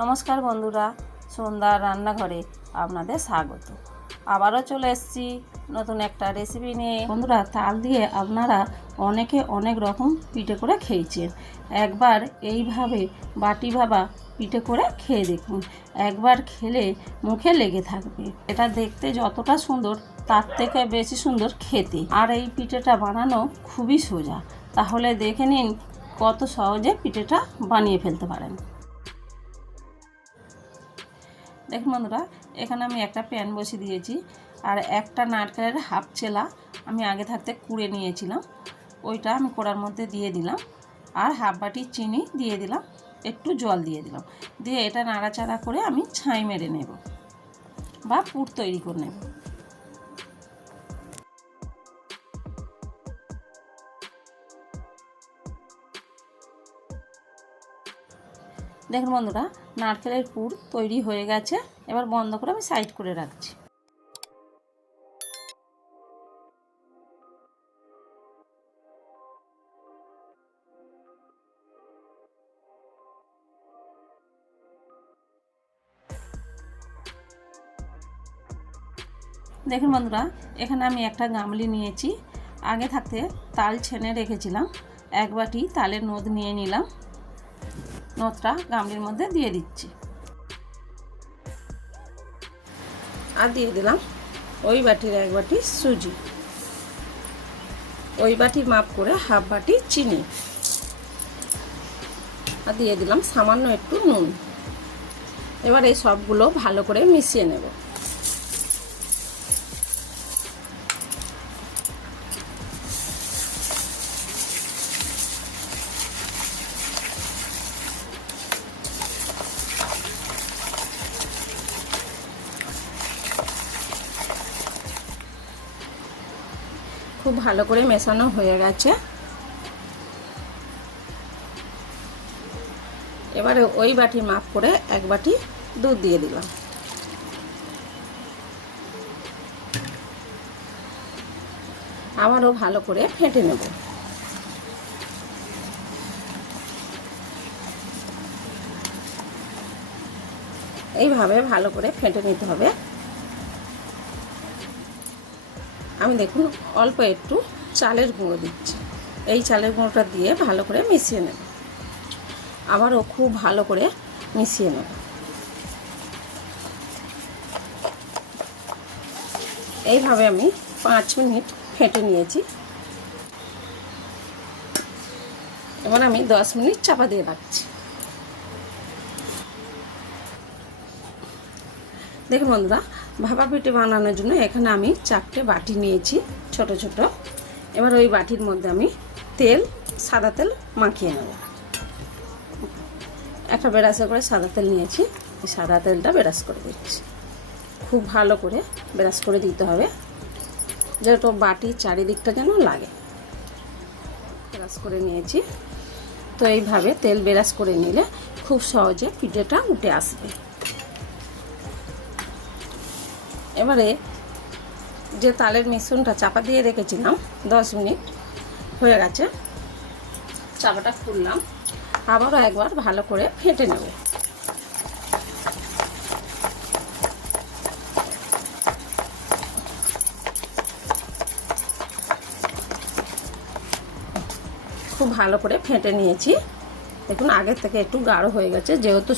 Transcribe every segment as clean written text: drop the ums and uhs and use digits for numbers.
নমস্কার বন্ধুরা, সন্ধ্যার রান্নাঘরে আপনাদের স্বাগত। আবারও চলে এসেছি নতুন একটা রেসিপি নিয়ে। বন্ধুরা, তাল দিয়ে আপনারা অনেকে অনেক রকম পিঠে করে খেয়েছেন। একবার এইভাবে বাটি ভাবা পিঠে করে খেয়ে দেখুন, একবার খেলে মুখে লেগে থাকবে। এটা দেখতে যতটা সুন্দর তার থেকে বেশি সুন্দর খেতে। আর এই পিঠেটা বানানো খুবই সোজা। তাহলে দেখে নিন কত সহজে পিঠেটা বানিয়ে ফেলতে পারেন। দেখুন বন্ধুরা, এখানে আমি একটা প্যান বসিয়ে দিয়েছি আর একটা নারকেলের হাফ ছেলা আমি আগে থাকতে কুড়ে নিয়েছিলাম, ওইটা আমি কড়ার মধ্যে দিয়ে দিলাম। আর হাফ বাটি চিনি দিয়ে দিলাম, একটু জল দিয়ে দিলাম, দিয়ে এটা নাড়াচাড়া করে আমি ছাই মেরে নেব বা পুর তৈরি করে নেব। দেখুন বন্ধুরা, নারকেলের পুর তৈরি হয়ে গেছে। এবার বন্ধ করে আমি সাইড করে রাখছি। দেখুন বন্ধুরা, এখানে আমি একটা গামলি নিয়েছি। আগে থাকতে তাল ছেনে রেখেছিলাম, এক বাটি তালের নোদ নিয়ে নিলাম। নোদটা গামলির মধ্যে দিয়ে দিচ্ছি আর দিয়ে দিলাম ওই বাটির এক বাটি সুজি, ওই বাটির মাপ করে হাফ বাটি চিনি, আর দিয়ে দিলাম সামান্য একটু নুন। এবার এই সবগুলো ভালো করে মিশিয়ে নেব। খুব ভালো করে মেশানো হয়ে গেছে। এবারে ওই বাটি মাপ করে এক বাটি দুধ দিয়ে দিলাম। আবারও ভালো করে ফেটে নেব। এইভাবে ভালো করে ফেটে নিতে হবে। আমি দেখুন অল্প একটু চালের গুঁড়ো দিচ্ছি, এই চালের গুঁড়োটা দিয়ে ভালো করে মিশিয়ে নেব। আবারও খুব ভালো করে মিশিয়ে নেব। এইভাবে আমি 5 মিনিট ফেটে নিয়েছি। এবার আমি 10 মিনিট চাপা দিয়ে রাখছি। দেখুন বন্ধুরা, ভাপা পিঠে বানানোর জন্য এখানে আমি 4টে বাটি নিয়েছি ছোট ছোট। এবার ওই বাটির মধ্যে আমি সাদা তেল মাখিয়ে নেব। একটা বেরাসে করে সাদা তেল নিয়েছি, এই সাদা তেলটা বেরাস করে দিচ্ছি। খুব ভালো করে বেরাস করে দিতে হবে, যেহেতু বাটির চারিদিকটা যেন লাগে। বেরাস করে নিয়েছি, তো এইভাবে তেল বেরাস করে নিলে খুব সহজে পিঠেটা উঠে আসবে। এবারে যে তালের মিশ্রণটা চাপা দিয়ে রেখেছিলাম 10 মিনিট হয়ে গেছে, চাপাটা খুললাম। আবারও একবার ভালো করে ফেটে নেব। খুব ভালো করে ফেটে নিয়েছি। দেখুন আগের থেকে একটু গাঢ় হয়ে গেছে, যেহেতু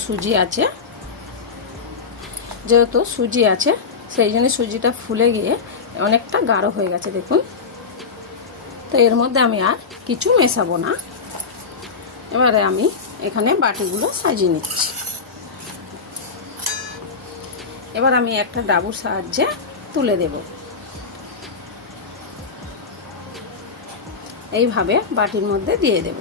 সুজি আছে সেই জন্য সুজিটা ফুলে গিয়ে অনেকটা গাঢ় হয়ে গেছে দেখুন। তো এর মধ্যে আমি আর কিছু মেশাবো না। এবারে আমি এখানে বাটিগুলো সাজিয়ে নিচ্ছি। এবার আমি একটা ডাবুর সাহায্যে তুলে দেব। এইভাবে বাটির মধ্যে দিয়ে দেব।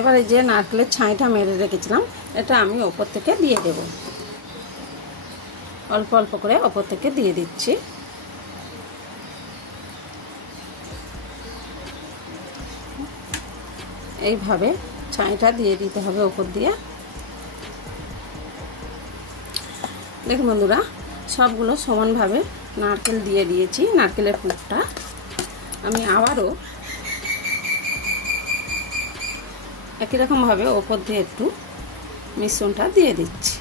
এবারে যে নারকেলের ছাইটা মেরে রেখেছিলাম এটা আমি ওপর থেকে দিয়ে দেব। অল্প অল্প করে ওপর থেকে দিয়ে দিচ্ছি। এইভাবে ছাইটা দিয়ে দিতে হবে ওপর দিয়ে। দেখুন বন্ধুরা, সবগুলো সমানভাবে নারকেল দিয়ে দিয়েছি। নারকেলের পুরটা আমি আবারও একই রকমভাবে ওপর দিয়ে একটু মিশ্রণটা দিয়ে দিচ্ছি।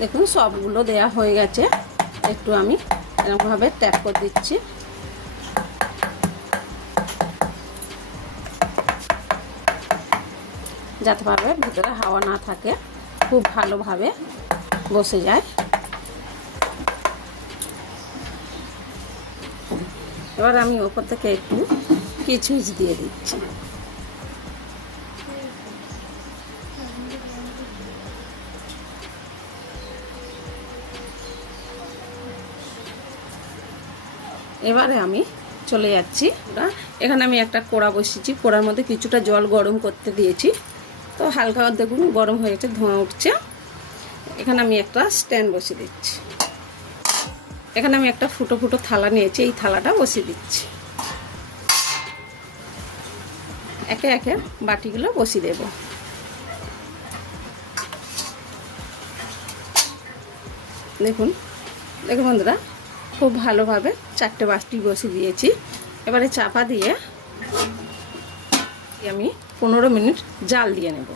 দেখুন সবগুলো দেয়া হয়ে গেছে। একটু আমি এরকমভাবে ট্যাপ করে দিচ্ছি। যাতে ভাবে ভিতরে হাওয়া না থাকে, খুব ভালোভাবে বসে যায়। এবার আমি ওপর থেকে একটু কিচমিচ দিয়ে দিচ্ছি। এবারে আমি চলে যাচ্ছি। এখানে আমি একটা কড়া বসিয়েছি, কড়ার মধ্যে কিছুটা জল গরম করতে দিয়েছি। তো হালকা দেখুন গরম হয়ে গেছে, ধোঁয়া উঠছে। এখানে আমি একটা স্ট্যান্ড বসিয়ে দিচ্ছি। এখানে আমি একটা ফুটো ফুটো থালা নিয়েছি, এই থালাটা বসিয়ে দিচ্ছি। একে একে বাটিগুলো বসিয়ে দেব। দেখুন দেখুন বন্ধুরা, খুব ভালোভাবে 4টে বাটি বসিয়ে দিয়েছি। এবারে চাপা দিয়ে আমি 15 মিনিট জাল দিয়ে নেব।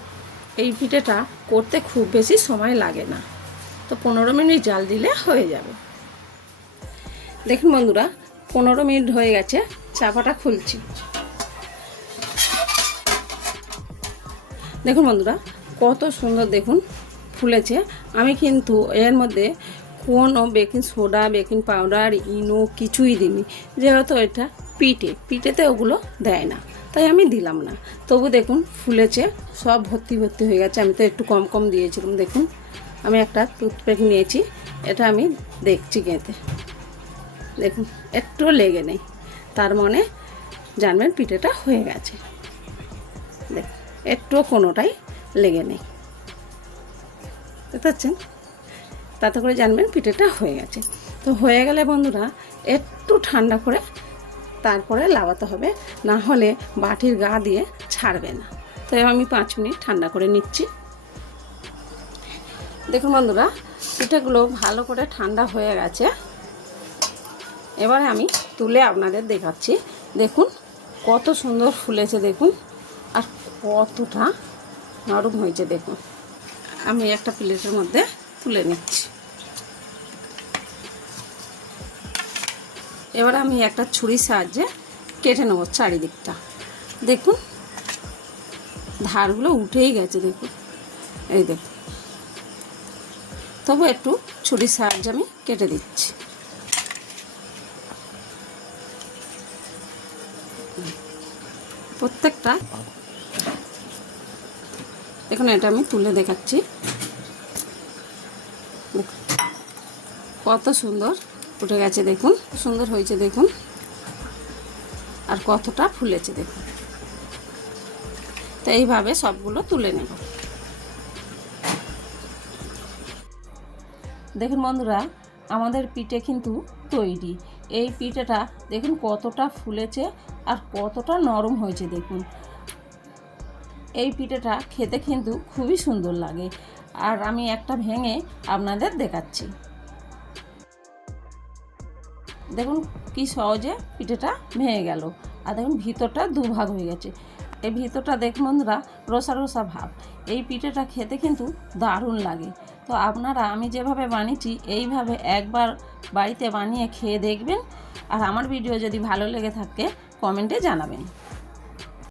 এই পিঠেটা করতে খুব বেশি সময় লাগে না, তো 15 মিনিট জাল দিলে হয়ে যাবে। দেখুন বন্ধুরা, 15 মিনিট হয়ে গেছে। চাপাটা খুলছি। দেখুন বন্ধুরা, কত সুন্দর দেখুন ফুলেছে। আমি কিন্তু এর মধ্যে কোনো বেকিং সোডা, বেকিং পাউডার, ইনো কিছুই দিইনি, যেহেতু এটা পিঠেতে ওগুলো দেয় না, তাই আমি দিলাম না। তবু দেখুন ফুলেছে, সব ভর্তি ভর্তি হয়ে গেছে। আমি তো একটু কম কম দিয়েছিলাম। দেখুন আমি একটা টুথপিক নিয়েছি, এটা আমি দেখছি গেঁথে। দেখুন একটুও লেগে নেই, তার মানে জানবেন পিঠেটা হয়ে গেছে। দেখুন একটুও কোনোটাই লেগে নেই, দেখতে পাচ্ছেন? তাতে করে জানবেন পিঠেটা হয়ে গেছে। তো হয়ে গেলে বন্ধুরা একটু ঠান্ডা করে তারপরে লাগাতে হবে, না হলে বাটির গা দিয়ে ছাড়বে না। তো আমি 5 মিনিট ঠান্ডা করে নিচ্ছি। দেখুন বন্ধুরা, পিঠেগুলো ভালো করে ঠান্ডা হয়ে গেছে। এবারে আমি তুলে আপনাদের দেখাচ্ছি। দেখুন কত সুন্দর ফুলেছে, দেখুন, আর কতটা নরম হয়েছে। দেখুন আমি একটা প্লেটের মধ্যে তুলে নিচ্ছি। এবার আমি একটা ছুরির সাহায্যে কেটে নেব চারিদিকটা। দেখুন ধারগুলো উঠেই গেছে, দেখুন, এই দেখুন। তবু একটু ছুরির সাহায্যে আমি কেটে দিচ্ছি। প্রত্যেকটা দেখুন, এটা আমি তুলে দেখাচ্ছি। কত সুন্দর উঠে গেছে, দেখুন সুন্দর হয়েছে, দেখুন, আর কতটা ফুলেছে দেখুন। তো এইভাবে সবগুলো তুলে নেব। দেখুন বন্ধুরা, আমাদের পিঠে কিন্তু তৈরি। এই পিঠেটা দেখুন কতটা ফুলেছে আর কতটা নরম হয়েছে। দেখুন এই পিঠেটা খেতে কিন্তু খুবই সুন্দর লাগে। আর আমি একটা ভেঙে আপনাদের দেখাচ্ছি। দেখুন কি সহজে পিঠেটা ভেঙে গেল। আর দেখুন ভিতরটা দুভাগ হয়ে গেছে। এই ভিতরটা দেখুন বন্ধুরা, রসা রসা ভাব। এই পিঠেটা খেতে কিন্তু দারুণ লাগে। তো আপনারা আমি যেভাবে বানিয়েছি এইভাবে একবার বাড়িতে বানিয়ে খেয়ে দেখবেন। আর আমার ভিডিও যদি ভালো লেগে থাকে কমেন্টে জানাবেন।